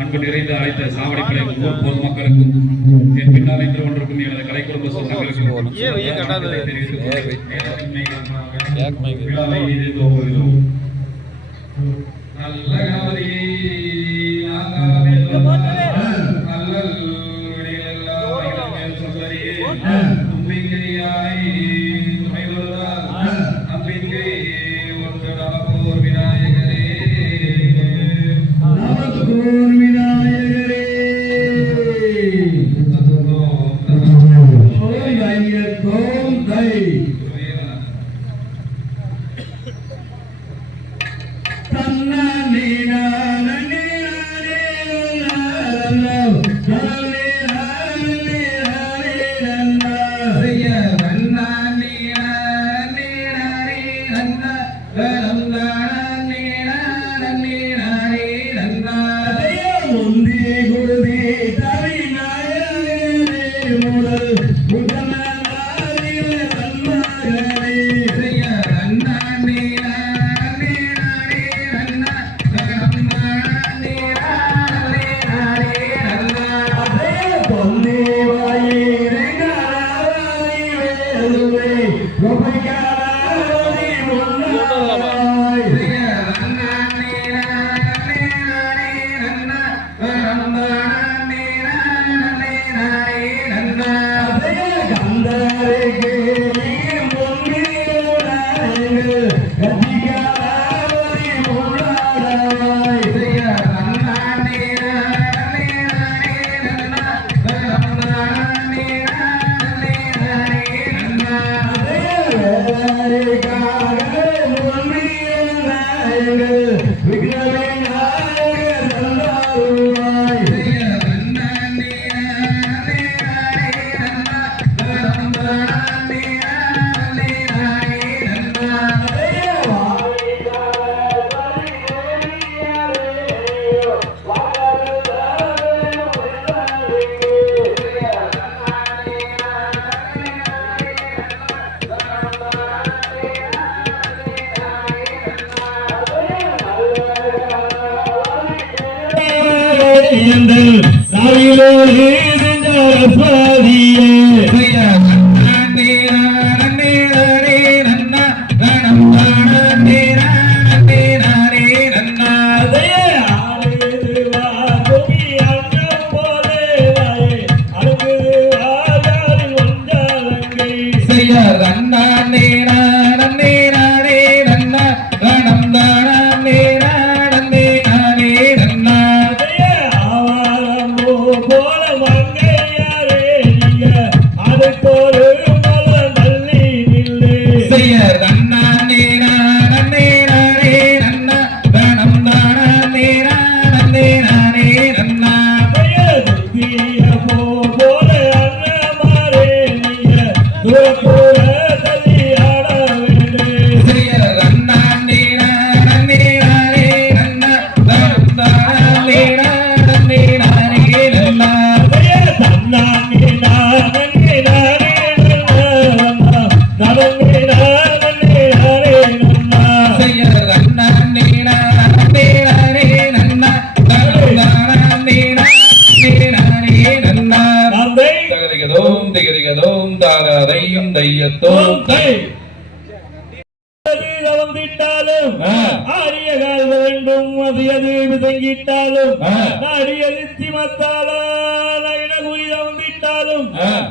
அன்பு நிறைந்த அழைத்த சாவடிப்படை ஊர் பொதுமக்களுக்கும் என் பின்னால் நின்று கொண்டிருக்கும் எனது கலை குடும்ப சொந்தங்களுக்கும்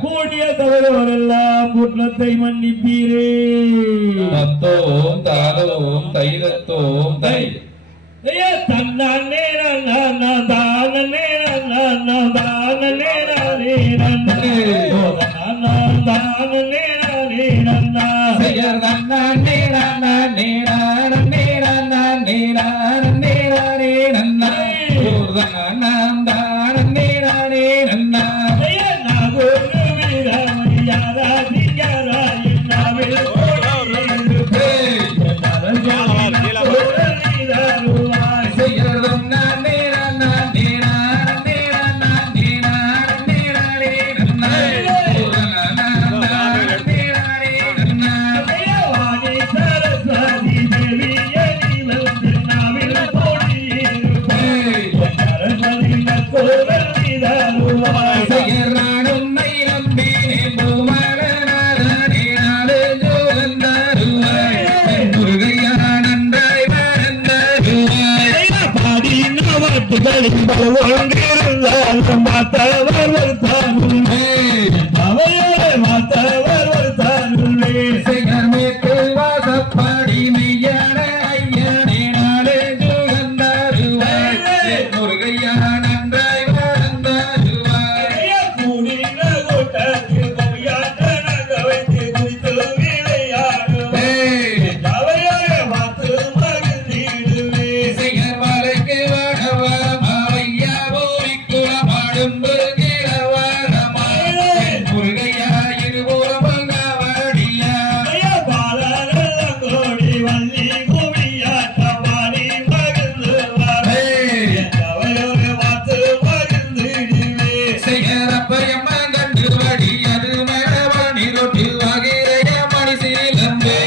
கூடிய தவறுகளெல்லாம் குற்றத்தை மன்னிப்பீரே. தத்தோம் தானோம் தைரத்தோம் தை தன்னே தானே தானே ஊர்களில் பல ஒன்றிருந்தாலும் பார்த்தவர் வருத்தாருள்ளே அவையோடு பார்த்தவர் வருத்தாருள்ளே சிகர்மேற்கு வாசப்படி மெய்யான ஐயனே நாளே சுகந்தாருவாய் முருகையா நன்றாய் வாழ்ந்தாருவாய் கூடின கூட்டத்தில் கவியாட்ட நக வைத்து குறித்து விளையாடுவே அவையோடு பார்த்து மகிழ்ந்திடுவே சிகர் மலைக்கு வாடவா மாவையா பூமி குளமாடும் முருகையா இருபுறமும் காவடியா பாலோடி வள்ளி குவியாட்டமாடி மகிழ்ந்து அவையோடு பார்த்து மகிழ்ந்திடுவே சிகரப்பயம்மா கண்டுபடி அது மரபணி ரொட்டி வகைய மணி சீலம்பே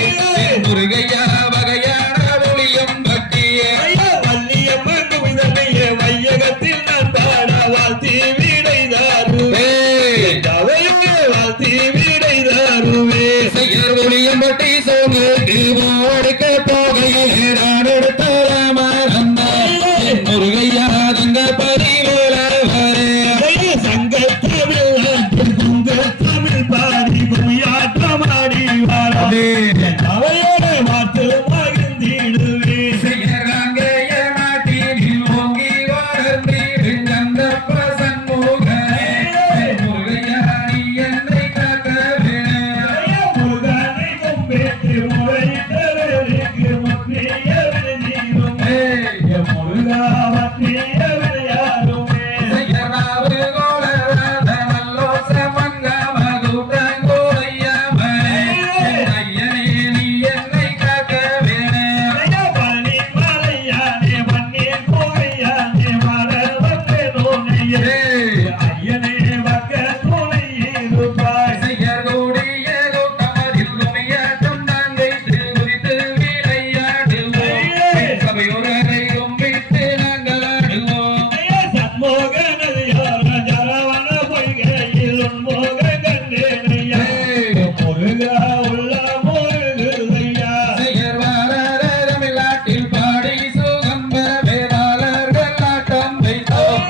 முருகையா வகையான ஒளியம் பட்டியே வள்ளியம்மன் குவிதனையே வையகத்தில் நான் பாட வாழ்த்தி விடைதாருவே அவையோடு வாழ்த்தி விடைதாருவே சிகர் ஒளியம் பட்டி சோங்குக்கு ஓடுக்க போகையில் நான் எடுத்த மறந்தான் முருகையா தங்க பரிவோல வரே சங்கத்தமிழ் நாட்டில் குங்கத்தமிழ் பாடி கும்மியாட்டமாடி வாழவே அவையோடு பார்த்து மகிழ்ந்திடுவே சிகரங்கைய நாட்டினில் ஓங்கி வளர்ந்தீடு சந்தப்ப சண்முகனே முருகையா நீ என்னை காக்கவே முருகனை கும்பிட்டு முறையிட்டவருக்கு முற்றிய விழுந்தீருமே முருகா மற்றிய விளையாடுமே சிகராவு கோலராத நல்லோச மங்கம கூட்டங்கோலையமனே ஐயனே நீ என்னை காக்கவே பழனி மலையானே மண்ணீர் கோவையானே மரவத்தை நோனையே ஐயனே வக்க துணை இருப்பாய் சிகர் கூடிய கூட்டமதில் கும்மியாட்டம் நான் வைத்து குறித்து விளையாடுவோம் சபையோரை கும்பிட்டு நாங்கள் ஆடுவோம் சண்முகனதியோர ஜரவண பொய்கையில் உன்முக கண்டேனையா முருகா உள்ள முருகையா சிகர் வாரமில்லாட்டில் பாடி சுகம் பெற வேளாளர்கள் ஆட்டம் வைத்தோம்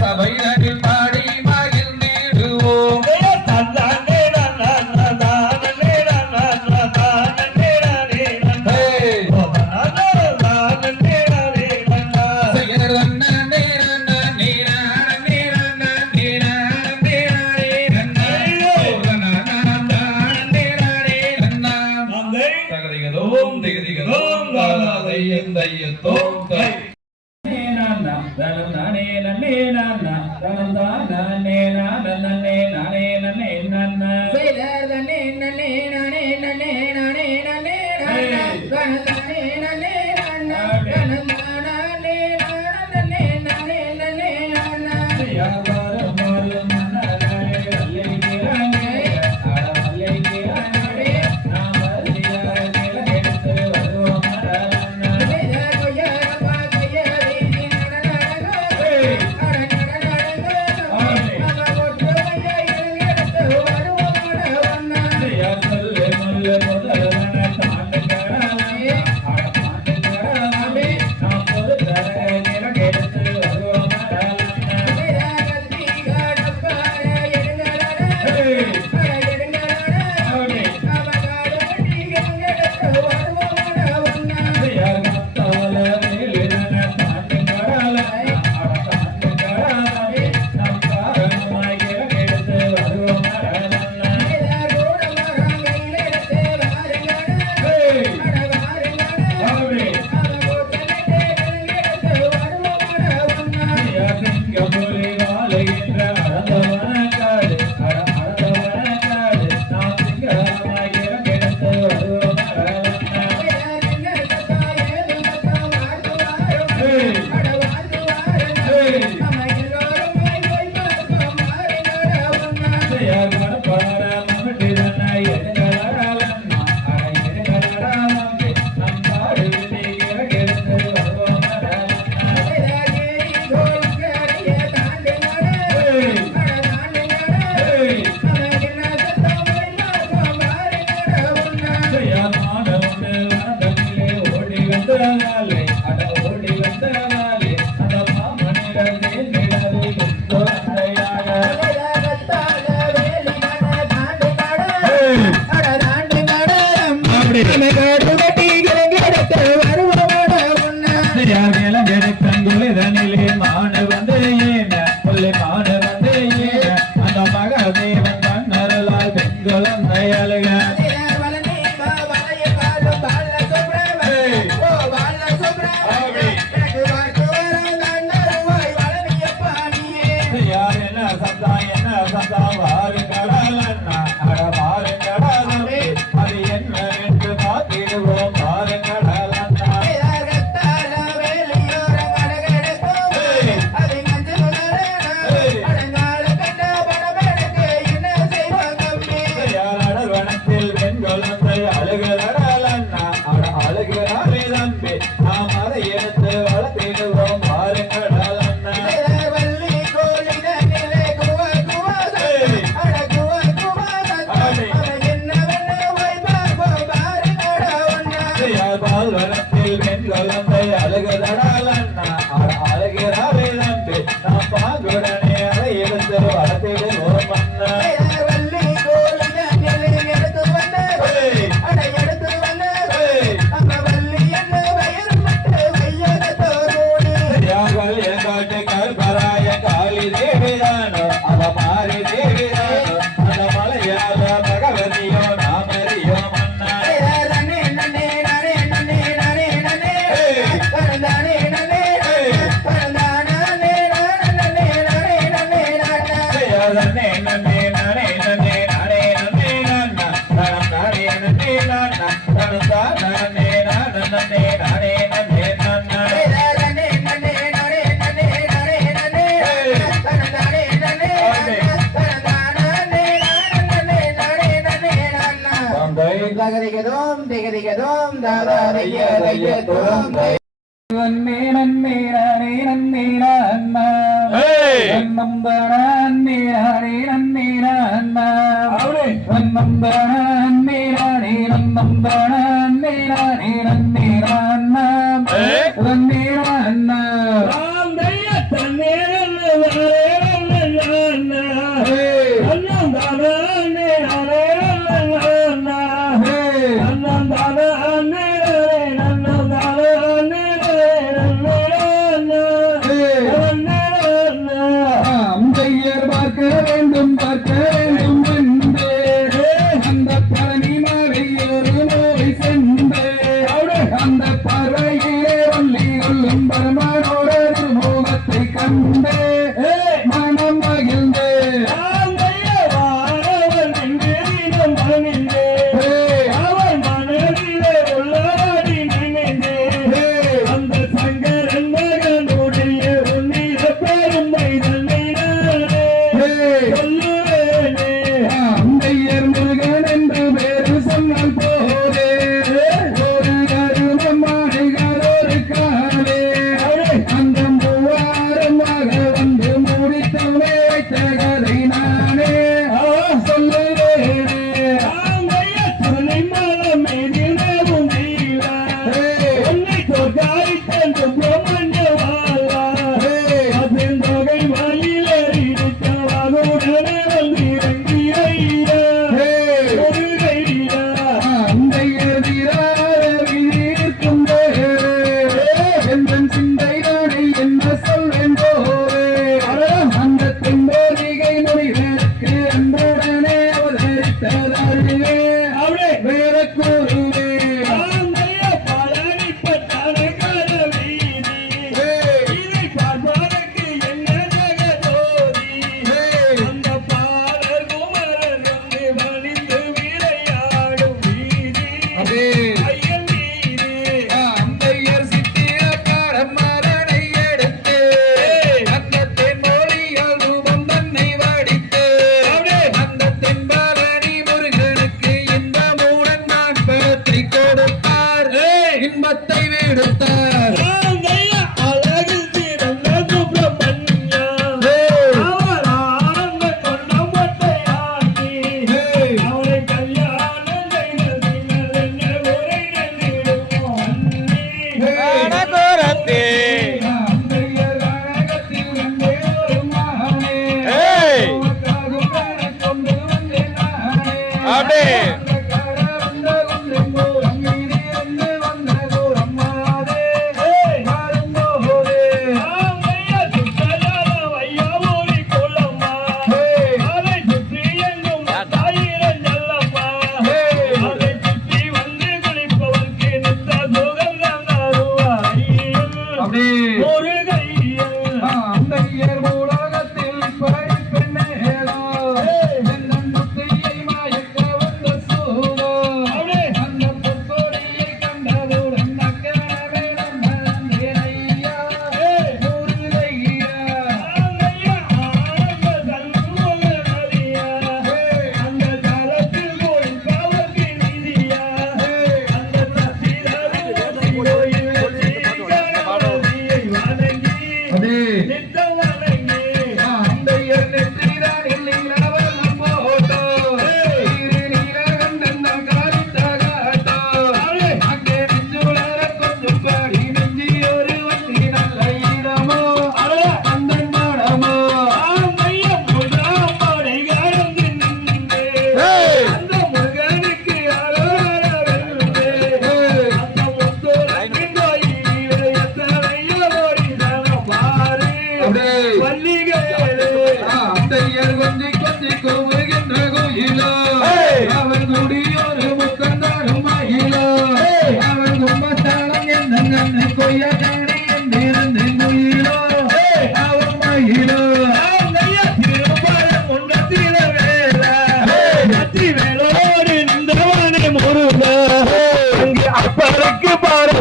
சபையினில் பாடி மகிழ்ந்திடுவோம் தந்தானே தானே சிகர் தகதிகதோம் திகதிகதோம் தாதாதையன் தையத்தோம் தை Hey!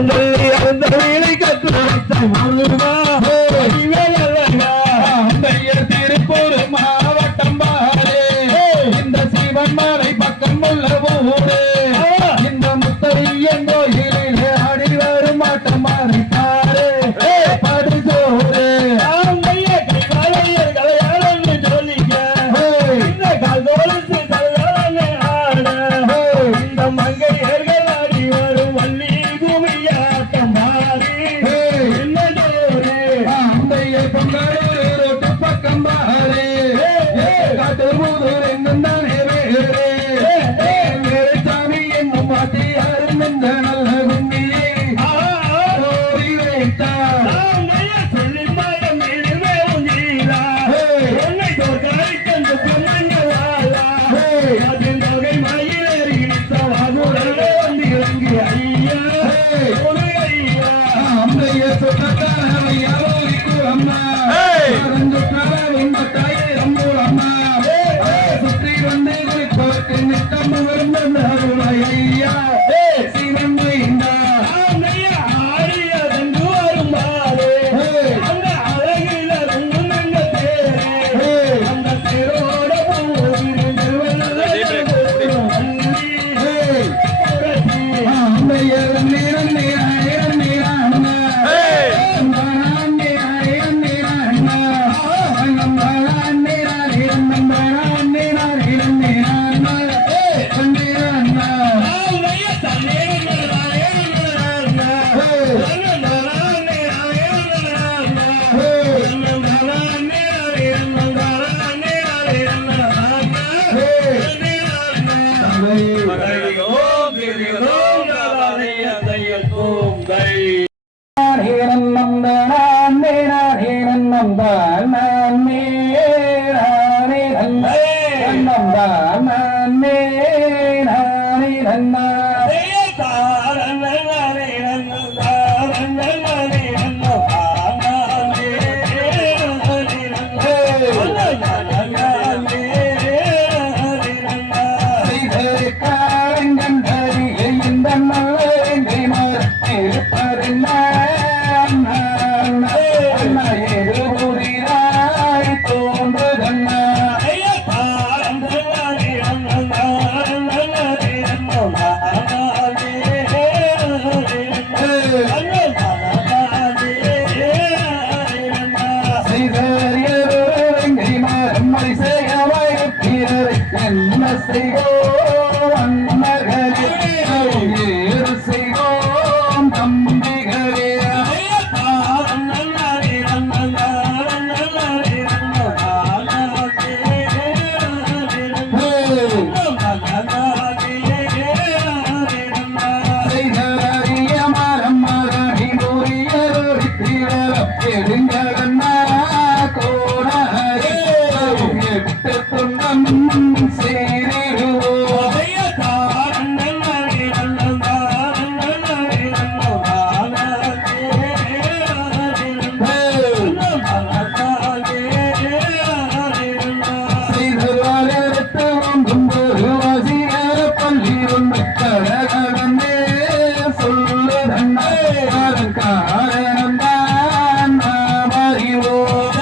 சொல்லி அந்த வீணை கற்று வைத்த முருகா வடிவேலழகா அந்தையர் திருப்பூர் மாவட்டம் பாரு இந்த சிவன் மலை பக்கம் உள்ள ஊரு இந்த முத்தரையன் கோயிலிலே ஆடி வரும் ஆட்டம் மறைத்தாரு படுதோறு ஆந்தைய கைவாளையர்களை ஆளன்னு சொல்லிக்க இந்த கால்தோலத்து தலையாளன்னு ஆட இந்த மங்கையர்கள் ஆடி வரும் வள்ளி குமியாட்டம் பாரு என்ன ஜோரு அந்தையர் பொங்கலூர் ரோட்டு பக்கம் பாரு காட்டூர் மூதூர் எங்கும் தானே வேறு சாமி என்னும் வாத்தியார் இந்த நல்ல கும்பியை ஓடி வைத்தார் ஆந்தைய சொல்லிந்தாயம் இனிமே உஞ்சீரா என்னை தோற்கடிக்கந்து பொம்மங்க வாழா அதில் தொகை மயிலேறி இழுத்தவாகுரலே வந்து இறங்கி ஐயா ஒரு ஐயா அந்தையர் சொன்னதாரையா ஓடிக்கு அம்மா தாயே அம்மூர் அம்மா சுற்றி வந்து குறிப்பதற்கு நித்தம் விருந்த ஐயா சிவன் வைந்தார் ஆந்தைய ஆடிய தந்து வரும்பாரு அந்த அழகில உன்னங்க தேரே அந்த தேரோட போகிறேன் அந்தையர் நீரன் நீராயிரம் நீராண்ணா என்ன செய்வோம் அன்னகளே ஏறு செய்வோம் தம்பிகளே செய்தறிய மரம் மரணி முறியறி எடுங்கடன்னா கோணஹரி எட்டு துன்பம் சேரிடுவோம் செய்தவாளத்து ஒன்றும் ஒரு வசிகர பள்ளி ஒன்று கடகடந்தே சொல்லுதன்னா அதன் காரணம்தான் நாம் அறிவோம்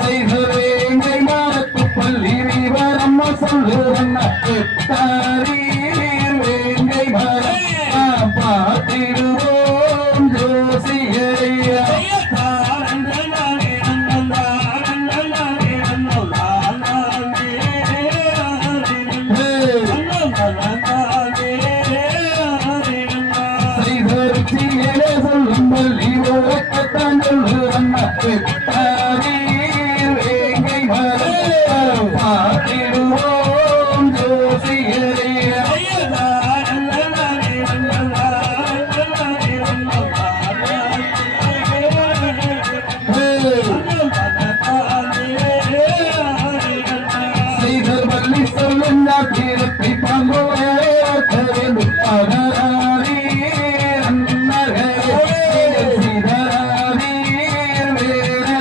செய்தவேங்கை மாதத்து பள்ளி விவரம் சொல்லுதன்னா எட்டாரி வேங்கை மரம் பார்த்திடுவோம் ஜோசியரையா செய்தறிச்சியிலே சொல்லும் பள்ளி உறக்கத்தான் சொல்லுதன்னா எட்டாரி வேங்கை மரம் பார்த்திடுவோம் ஜோசியரையா செய்தர் பள்ளி சொல்லும் திருப்பி பங்குவேன் பகராரி அன்னகரே சிதறாரி வேற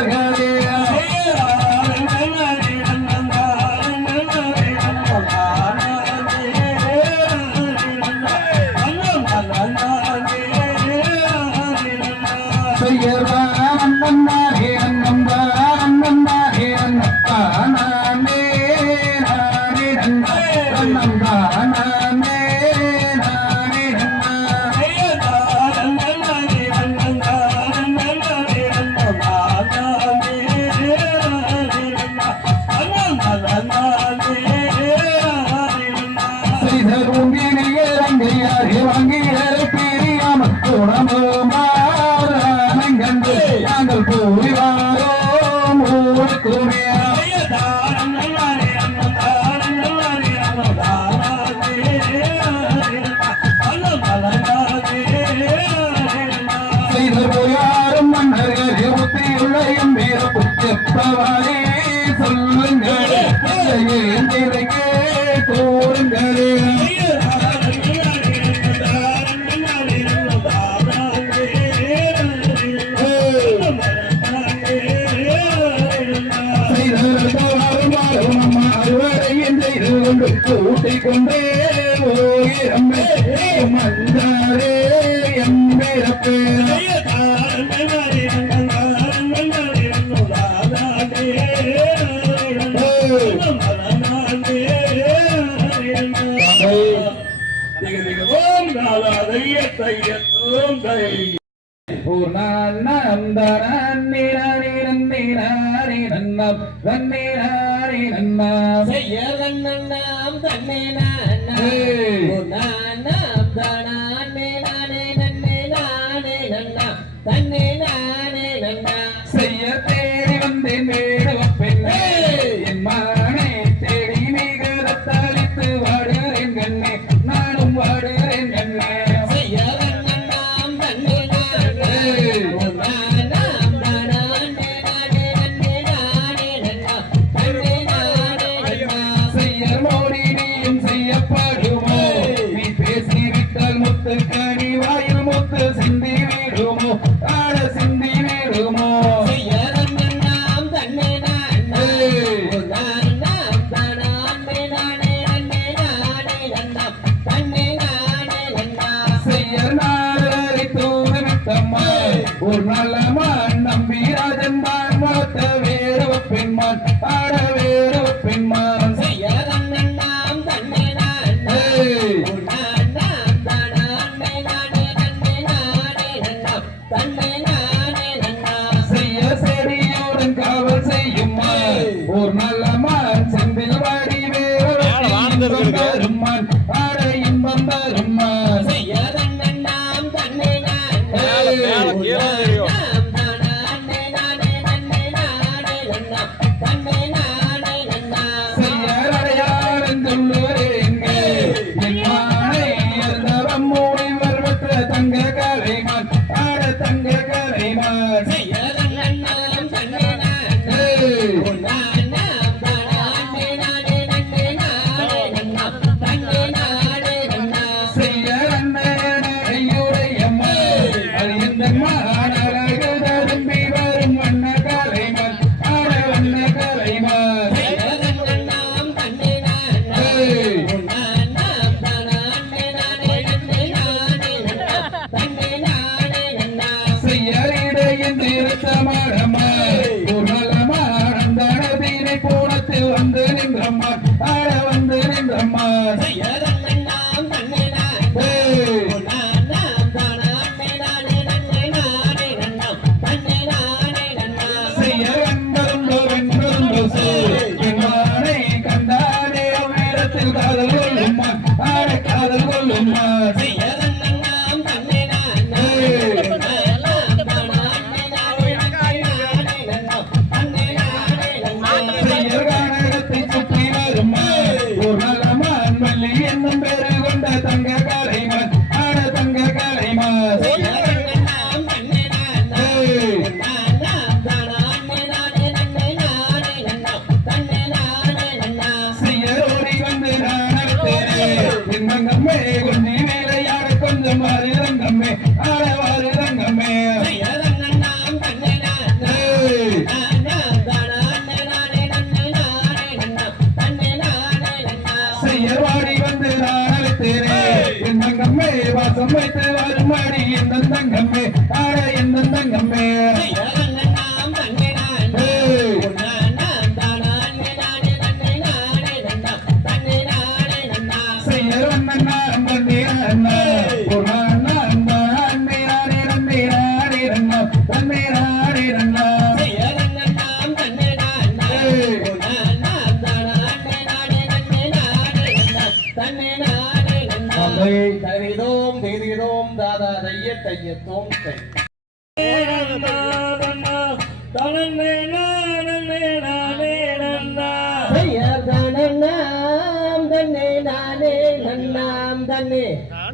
தந்தவாரே சொல்லுங்களே திரைக்கே கூறுங்களே கூட்டிக் கொண்டே ஓரம்பே மந்தாரே எம்பிரப்பே பூர்ணம் தரன்னி நன்னம் தன்னி நன்னம் செய்ய நன்னாம் தன்னே நானே நானாம் தானே நானே நன்னே நானே நன்னா தன்னே நானே நன்னா செய்ய தேடி வந்தேன் வேடுவ பெண்ணே என் மானே தேடி மிகத்தளித்து வாடுகிறேன் கண்ணே நானும் வாடுகிறேன் கண்ணே செய்ய நன்னாம் தன்னே நானே நானாம் தானே நானே நன்னே நானே நன்னா தன்னே நானே நன்னா செய்யர் மோடி நீயும் செய்யப்படுமோ நீ பேசிவிட்டால் முத்து கனி வாயில் முத்து சிந்தி விடுமோ ஆட சிந்தி விடுமோ செய்ய நன்னாம் தன்னே நானே நானாம் தானே நானே நன்னே நானே நன்னா தன்னே நானே நன்னா செய்யர் நாளரை தூரமிட்டம்மா ஒரு நல்லமான் நம்பி ராஜன் தான் மாத்த வேடுவ பெண்மான் ஆட வேடுவ பெண்மான் செய்ய நன்னாம் தன்னே நானே நானாம் தானே நானே நன்னே நானே நன்னா தன்னே நானே நன்னா செய்ய செடியோடன் காவல் செய்யுமா ஒரு நல்லமான் செந்தில் வாடி வேடுவ தருமான் ஆட இன்பம் தருமான் செய்ய நன்னாம் தன்னே நானே நானாம் தானே நானே நன்னே நானே நன்னா தன்னே நானே நன்னா செய்யர் அடையாளம் சொல்லுவரேங்க என் மானை இருந்தவம் மூடி வருவற்ற தங்க கலைமான் ஆட தங்க கலைமான் செய்ய நன்னாம் தன்னே நானே நானாம் தானே நானே நன்னே நானே நன்னா தன்னே நானே நன்னா செய்யர் அன்னையுடையம்மா அது இந்த மாநகரு தரும்பி வரும் வண்ண கலைமான் ஆட வண்ண கலைமான் செய்ய நன்னாம் தன்னே நானே நானாம் தானே நானே நன்னே நானே நன்னா தன்னே நானே நன்னா செய்யறிடையின் திருத்தமாடம்மா ஒரு நலமாடம் தனதீனை போனத்தில் வந்து நின்றம்மா ஆட வந்து நின்றம்மா செய்ய நன்னாம் தன்னே நானே நானாம் தானே நானே நன்னே நானே நன்னா தன்னே நானே நன்னா செய்ய வென்பருந்தோ வென்பருந்தோ என்மானை கண்டானே அவ்விடத்தில் காதல் கொள்ளும்மா ஆட காதல் கொள்ளும்மா செய்ய நன்னாம் தன்னே நானே நானாம் தானே நானே நன்னே நன்னா தன்னே நானே நன்னா செய்யர் கானகத்தை சுற்றி வரும்மா ஒரு நலமான் மல்லி என்னும் பேரு கொண்ட தங்க கலைமான் ஆட தங்க கலைமான் செய்ய நன்னாம் தன்னே நானே நானாம் தானே நானே நன்னே நானே நன்னா தன்னே நானே நன்னா செய்யர் ஓடி வந்து நானத்தேனே என் தங்கம்மே கொஞ்சி வேலையாட கொஞ்சம் வாரிரங்கம்மே ஆட வாரிரங்கம்மே செய்ய நன்னாம் தன்னே நானே நானாம் தானே நானே நன்னே நானே நன்னா தன்னே நானே நன்னா செய்யர் வாடி வந்து நானத்தேனே என் தங்கம்மே வாசம் வைத்து வருமாடி என் தங்கம்மே ஆட என் தங்கம்மே செய்ய நன்னாம் தன்னே நானே நானாம் தானே நானே நன்னே நானே நன்னா தன்னே நானே நன்னா செய்யர் வண்ணா நன்னே அண்ணா ஒரு அண்ணா அண்ணா அண்ணே நானே நன்னே நானே அண்ணா தன்னே நானே அண்ணா செய்ய நன்னாம் தன்னே நானே நானாம் தானே நானே நன்னே நானே நன்னா தன்னே நானே நன்னா தரிதோம் தேதிதோம் தாதா தைய தையத்தோம் தை செய்யர் தானன்னாம் தன்னே நானே நன்னாம் தன்னே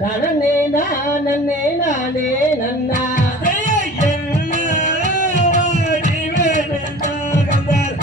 தானே நானே நானே நன்னா செய்ய என்ன வாடி வேணும்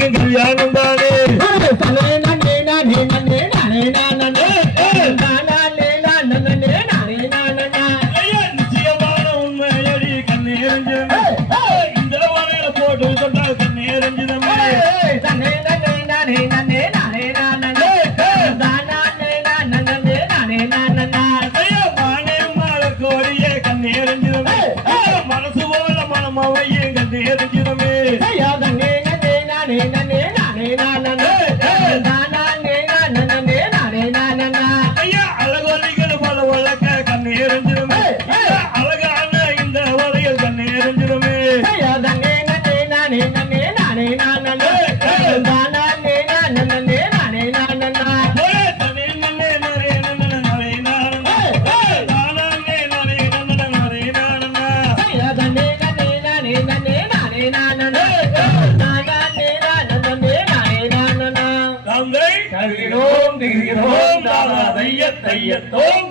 எல்லாருக்கும் கல்யாணம் தானே தன்னே நன்னே நானே நன்னே நானே நானே தானே நானே நானே நானே ஐயா நிச்சயமான உண்மையடி கண்ணீரஞ்சமே இந்த வரையில போட்டு கொண்டால் கண்ணீரஞ்சமே தன்னே நன்னே நானே நன்னே நானே நானே தானே நானே நானே ஐயா மானே மால கோடியே கண்ணீரஞ்சமே மனசு போல மனமவையே கண்ணீரஞ்சமே ஐயா தன்னே நன்னே நானே நன்னே நானே நானே தானே நானே நானே ஐயா அழகொலிகள் பல வழக்க கண்ணீரஞ்சமே அழகான இந்த வரையில் கண்ணீரஞ்சமே ஐயா தன்னே நன்னே நானே நன்னே நானே நானே தானே நானே நானே தனி நன்னே நரே நன்னே நரே நானே தானே நரே நன்னே நரே நானே ஐயா தன்னே நன்னே நானே நன்னே நானே நானே தானே நானே தந்தை தருகிறோம் திகிறோம் தாதா தைய தையத்தோம்